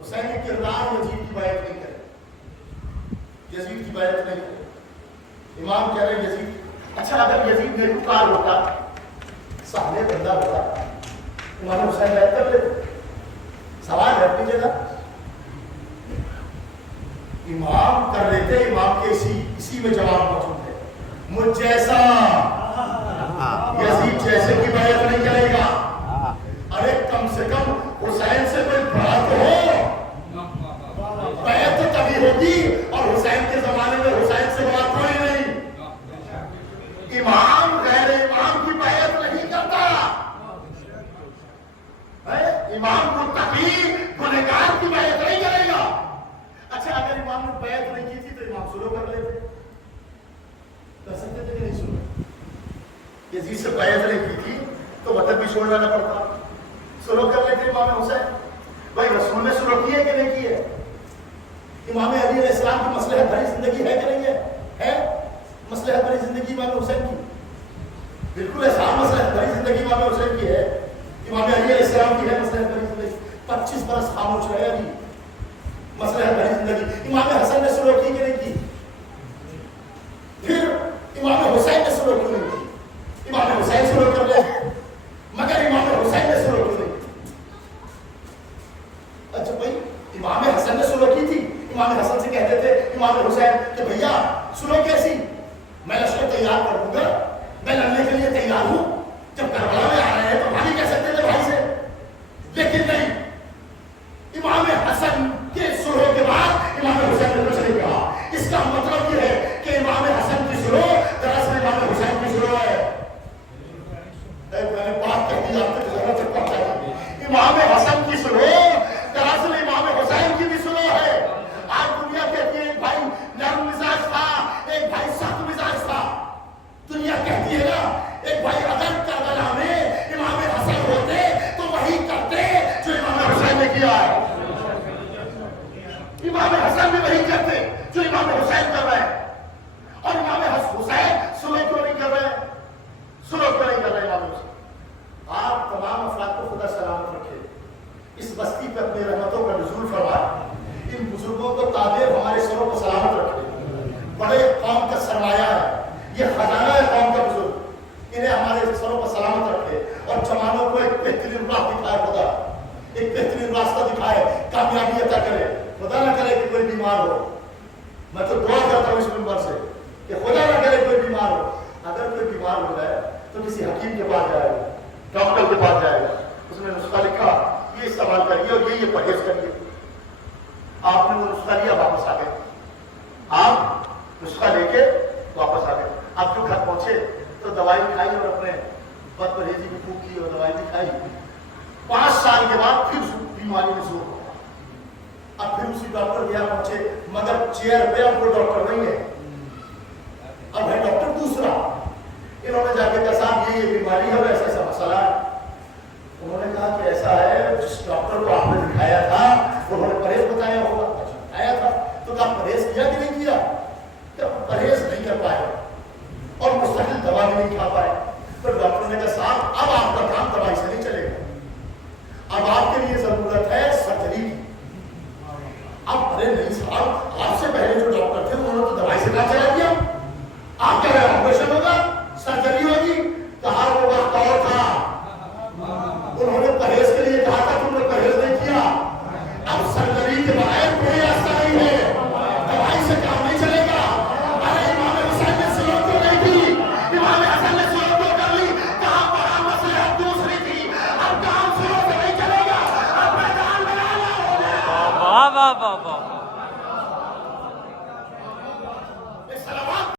حسین کے کردار یزید کی بیعت نہیں کرے، یزید کی بیعت نہیں کرے. امام کہہ رہے یزید، اچھا اگر یزید نیکوکار ہوتا، صالح بندہ ہوتا، امام حسین بیعت کر لیتے؟ سوال ہے اپنی جگہ. امام کر لیتے، امام کے اسی میں جواب موجود ہے. مجھ جیسا یزید جیسے کی بیعت نہیں کرے گا. ارے کم سے کم حسین سے کوئی بڑا تو ہو. بیعت تو تبھی ہوگی، اور حسین کے زمانے میں حسین سے بڑا کوئی نہیں. امام غیر امام کی بیعت نہیں کرتا. امام متقی گنہگار کی بیعت نہیں کرے گا. اچھا اگر امام نے بیعت نہیں کی تھی تو امام سلو کر لیتے، کر سکتے تھے کہ نہیں؟ سلو یزید سے بیعت نہیں کی تھی تو وطن بھی چھوڑ جانا پڑتا، سلو کر لیتے امام حسین. بھائی رسول نے سلو کی ہے کہ نہیں کی ہے؟ امام علی علیہ السلام کی مصلحت بھری زندگی ہے کہ نہیں ہے؟ مصلحت بھری زندگی امام حسین کی بالکل ایسا مصلحت بھری زندگی امام حسین کی ہے. امام علی علیہ السلام کی ہے مصلحت بھری زندگی. 25 برس خاموش رہے علی، مصلحت بھری زندگی. امام حسن نے سلو کی کہ نہیں کی؟ پھر امام حسین نے سلو کیوں نہیں کی؟ امام حسین سلو کر لے، مگر امام حسین نے سلو کیوں نہیں کی؟ اچھا بھائی امام حسن نے سلو کی تھی، امام حسن سے کہتے تھے امام حسین کہ بھیا سلو کیسی؟ میں لشکر تیار کر دوں گا، میں لڑنے کے لیے تیار ہوں. جب کربلا میں آ رہے ہیں تو بھائی کہہ سکتے تھے بھائی سے، لیکن نہیں. امام حسن کے سلو کے بعد امام حسین نے کچھ نہیں کہا. اس کا مطلب یہ ہے کہ امام حسن کی سلو دراصل امام حسین کی سلو ہے. میں نے بات کہہ دی، آپ کو ضرورت پڑتا ہے. امام حسن کی سلو دراصل امام حسین کی بھی سلو ہے. آج دنیا کہتی ہے ایک بھائی نرم مزاج تھا، ایک بھائی سخت مزاج تھا. دنیا کہتی ہے نا ایک بھائی اگر کربلا میں امام حسن ہوتے تو وہی کرتے جو امام حسین نے کیا ہے. امام حسن بھی وہی کرتے جو امام حسین کر رہے ہیں. اور امام حسین سلو کیوں نہیں کر رہے؟ سلو کیوں نہیں کر رہے امام حسین؟ آپ تمام افراد کو خدا سلامت رکھے، اس بستی پہ اپنی رحمتوں کا نزول فرمائے. ان بزرگوں کو تعبیر ہمارے سروں کو سلامت رکھے. بڑے قوم کا سرمایہ ہے، یہ خزانہ ہے قوم کا بزرگ. انہیں ہمارے سروں کو سلامت رکھے اور جوانوں کو ایک بہترین راہ دکھائے. خدا ایک بہترین راستہ دکھائے، کامیابی عطا کرے. خدا نہ کرے کہ کوئی بیمار ہو. میں تو دعا کرتا ہوں اس منبر سے کہ خدا نہ کرے کوئی بیمار ہو. اگر کوئی بیمار ہو جائے تو کسی حکیم کے پاس جائے گا، ڈاکٹر کے پاس جائے گا. اس نے نسخہ لکھا، یہ استعمال کریے اور یہ پرہیز کریے. آپ نے وہ نسخہ لیا، واپس آ گئے. آپ نسخہ لے کے واپس آ گئے. آپ جو گھر پہنچے تو دوائی بھی کھائی اور اپنے بد پرہیزی بھی خوب کی اور دوائی بھی کھائی. 5 سال کے بعد پھر بیماری میں ضرور ہوا. اب پھر اسی ڈاکٹر کے یہاں پہنچے، مگر چیئر پہ اب وہ ڈاکٹر نہیں ہے، اب ہے ڈاکٹر دوسرا. انہوں نے جا کے کہا صاحب یہ بیماری ہے اور ایسا ایسا مسئلہ ہے. انہوں نے کہا کہ ایسا ہے، جس ڈاکٹر کو آپ نے دکھایا تھا انہوں نے پرہیز بتایا ہوگا. بتایا تھا تو کیا پرہیز کیا کہ نہیں کیا؟ کہ پرہیز نہیں کر پائے اور مستقل دوا بھی نہیں کھا پائے. تو ڈاکٹر نے کہا صاحب اب آپ کا کام دوائی سے نہیں چلے گا، اب آپ کے لیے ضرورت ہے سرجری کی. اب ارے نہیں صاحب، آپ سے پہلے جو ڈاکٹر تھے انہوں نے تو دوائی سے کام چلا دیا. آپ کہہ رہے ہیں آپریشن ہوگا، سرجری